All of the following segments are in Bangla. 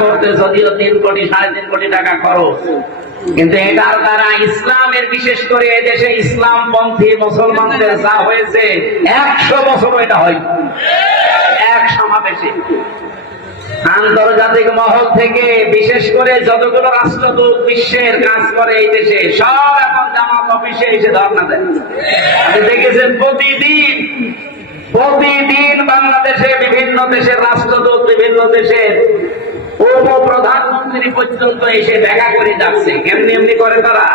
করতে যদিও 3 কোটি 3.5 কোটি টাকা খরচ, কিন্তু এটার দ্বারা ইসলামের, বিশেষ করে এদেশে ইসলামপন্থী মুসলমানদের যা হয়েছে 100 বছরও এটা হয় এক সমাবেশে। আন্তর্জাতিক মহল থেকে বিশেষ করে যতগুলো রাষ্ট্রদূত বিশ্বের কাজ করে এই দেশে, সব এখন জামাত অফিসে এসে ধর্ণা দেয়। আপনি দেখেছেন প্রতিদিন বাংলাদেশে বিভিন্ন দেশের রাষ্ট্রদূত, বিভিন্ন দেশের উপপ্রধানমন্ত্রী পর্যন্ত এসে দেখা করে যাচ্ছে। কেমনি এমনি করে তারা।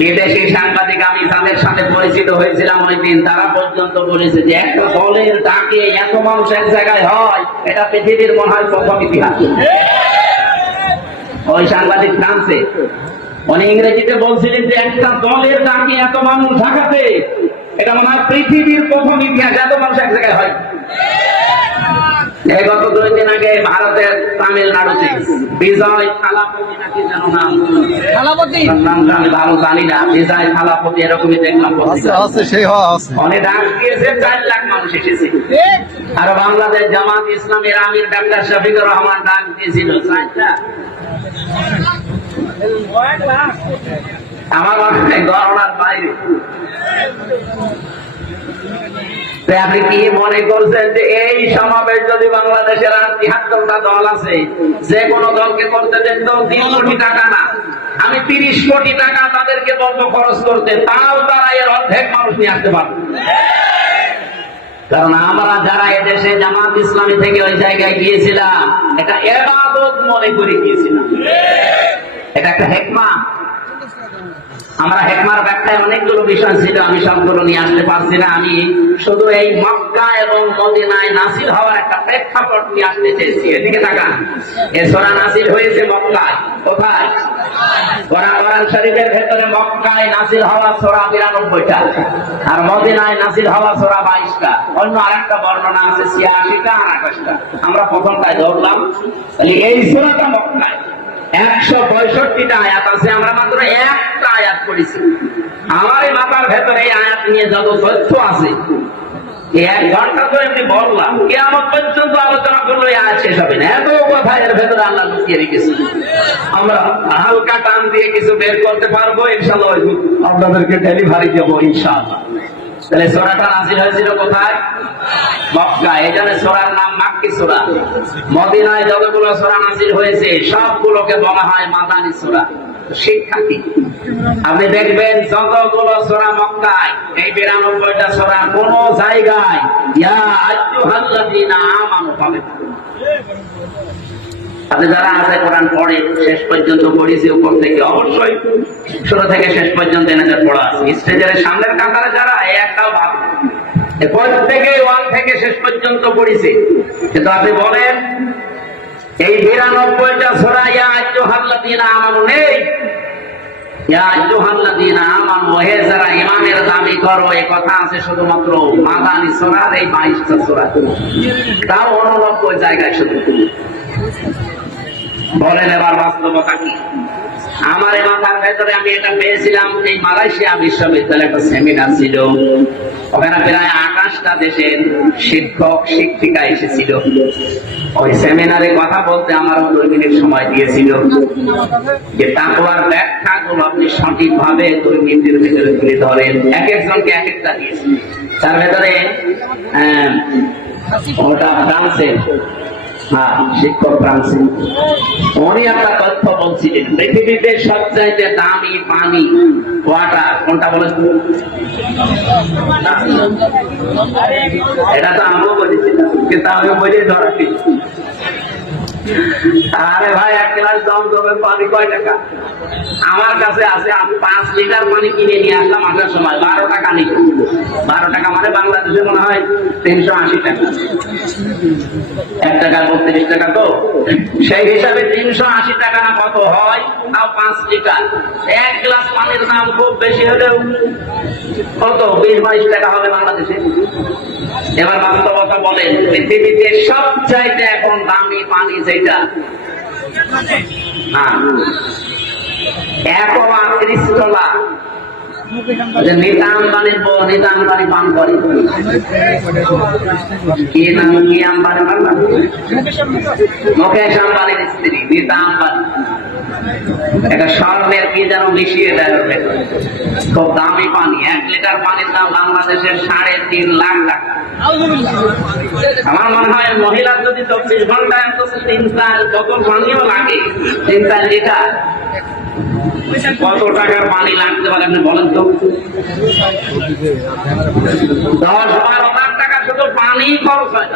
বিদেশি সাংবাদিক, আমি তাদের সাথে পরিচিত হয়েছিলাম ওই দিন, তারা পর্যন্ত বলেছে যে একটা দলের ডাকে এত মানুষ এক জায়গায় হয়, এটা পৃথিবীর মনে হয় প্রথম ইতিহাস। ওই সাংবাদিক ফ্রান্সে, উনি ইংরেজিতে বলছিলেন যে একটা দলের ডাকে এত মানুষ ঢাকাতে, এটা মনে হয় পৃথিবীর প্রথম ইতিহাস, এত মানুষ এক জায়গায় হয়। গত 2 দিন আগে ভারতের তামিলনাড়ুতে বিজয় থালাপতি নাকি যেন নাম, নামটা আমি ভালো জানি না, বিজয় থালাপতি এরকমই দেখলাম, অনেক ডাক দিয়েছে, 4 লাখ মানুষ এসেছে। আর বাংলাদেশ জামাত ইসলামের আমির ডাক্তার শফিকুর রহমান ডাক দিয়েছিল 4 লাখ। আমার গণনার বাইরে। আপনি কি মনে করছেন যে এই সমাবেশ যদি বাংলাদেশের আর 73টা দল আছে, যে কোনো দলকে করতে দেন তো 3 কোটি টাকা না, আমি 30 কোটি টাকা তাদেরকে বলবো খরচ করতে, তাও তারা এর অর্ধেক মানুষ নিয়ে আসতে পারবে। কারণ আমরা যারা এদেশে জামাত ইসলামী থেকে ওই জায়গায় গিয়েছিলাম, এটা ইবাদত মনে করে গিয়েছিলাম, এটা একটা হিকমা। আমরা হেকমার ব্যাখ্যায় অনেকগুলো বিষয় ছিল, আমি সবগুলো নিয়ে আসতে পারছি না। আমি শুধু এই মক্কা এবং মদিনায় নাসিল হওয়ার একটা প্রেক্ষাপট নিয়ে আসতে চেয়েছি। এদিকে তাকান, এই সূরা নাসিল হয়েছে মক্কায়। কোথায়? কোরআন শরীফের ভেতরে মক্কায় নাসিল হওয়া সূরা 92টা, আর মদিনায় নাসিল হওয়া সূরা 22টা। অন্য আরেকটা বর্ণনা আছে 86টা আর 28টা। আমরা প্রথমটায় ধরলাম, এই সূরাটা মক্কায় 165টা আয়াত আছে, আমরা মাত্র একটা আয়াত পড়েছি। আমার এই মাথার ভেতরে এই আয়াত নিয়ে যত তথ্য আছে, 1 ঘন্টা ধরে এমনি বললাম, কিয়ামত পর্যন্ত আলোচনা করলে আয়াত শেষ হবে না, এত কথা এর ভেতরে আল্লাহ লুকিয়ে রেখেছে। আমরা হালকা টান দিয়ে কিছু বের করতে পারবো ইনশাআল্লাহ, আপনাদেরকে ডেলিভারি দেবো ইনশাআল্লাহ। তাহলে সূরাটা নাযিল হয়েছিল কোথায়? মক্কায়। এই জন্য সূরার নাম মাক্কি সূরা। মদিনায় যতগুলো সূরা নাযিল হয়েছে সবগুলোকে বলা হয় মাদানী সূরা। শিক্ষা কি? আপনি দেখবেন যতগুলো সূরা মক্কায়, এই 92টা সূরা কোন জায়গায় ইয়া আইয়ুহাল্লাযীনা আমানু পাবেন। আপনি যারা আছে কোরআন পড়ে শেষ পর্যন্ত পড়েছি উপর থেকে, অবশ্যই শুরু থেকে শেষ পর্যন্ত এনাদের পড়া আছে। স্টেজের সামনের কাতারে যারা, একটাও ভাব প্রত্যেকে 1 থেকে শেষ পর্যন্ত পড়েছি। কিন্তু আপনি বলেন এই 92টা সূরা ইয়া আইয়ুহাল্লাযীনা আমানু নেই। ইয়া আইয়ুহাল্লাযীনা আমানু, হে যারা ঈমানের দাবি করো, এই কথা আছে শুধুমাত্র মাদানী সূরার এই 22টা সূরা, তাও 89 জায়গায় শুধু। বলেন এবার বাস্তবতা কি? আমার এই মাথার ভেতরে আমি এটা পেয়েছিলাম, এই মালয়েশিয়া বিশ্ববিদ্যালয়ে একটা সেমিনার ছিল, ওখানে প্রায় 28টা দেশের শিক্ষক শিক্ষিকা এসেছিল। ওই সেমিনারে কথা বলতে আমার 2 মিনিট সময় দিয়েছিল, যে তাকওয়ার ব্যাখ্যাগুলো আপনি সঠিকভাবে 2 মিনিটের ভেতরে তুলে ধরেন। এক একজনকে এক একটা দিয়েছি। তার ভেতরে ওটা ফ্রান্সের শিক্ষক ফ্রান্সে, উনি একটা তথ্য বলছিলেন, পৃথিবীতে সবচাইতে দামি পানি ওয়াটার কোনটা বলেন? এটা তো আমিও বলেছিলাম, কিন্তু আমি বলে ধরাচ্ছি। আরে ভাই, 1 গ্লাস জমজমের পানি কয় টাকা? আমার কাছে আছে, আমি 5 লিটার পানি কিনে নিয়ে আসলাম আসার সময়, 12 টাকা নিল। 12 টাকা মানে বাংলাদেশে মনে হয় 380 টাকা। 1 টাকা 32 টাকা, তো সেই হিসাবে 380 টাকা না কত হয়, তাও 5 লিটার। 1 গ্লাস পানির দাম খুব বেশি হলেও কত, 20-22 টাকা হবে বাংলাদেশে। এবার বাস্তবতা বলেন, পৃথিবীতে সবচাইতে এখন দামি পানি যেটা, একোয়া ক্রিস্টালা নীতা আম্বানির বউ নীতা আম্বানি পান করে কি নাম কি আম্বানি পান না মুকেশ আম্বানির স্ত্রী নীতা আম্বানি একটা স্বর্ণের কি যেন মিশিয়ে দেয় খুব দামি পানি 1 লিটার পানির দাম বাংলাদেশের 3.5 লাখ টাকা আমার মনে হয় মহিলার যদি 24 ঘন্টায় অন্তত 3-4 বোতল পানিও লাগে 3-4 লিটার কত টাকার পানি লাগতে পারে আপনি বলেন তো 10-12 লাখ টাকা শুধু পানি খরচ হয়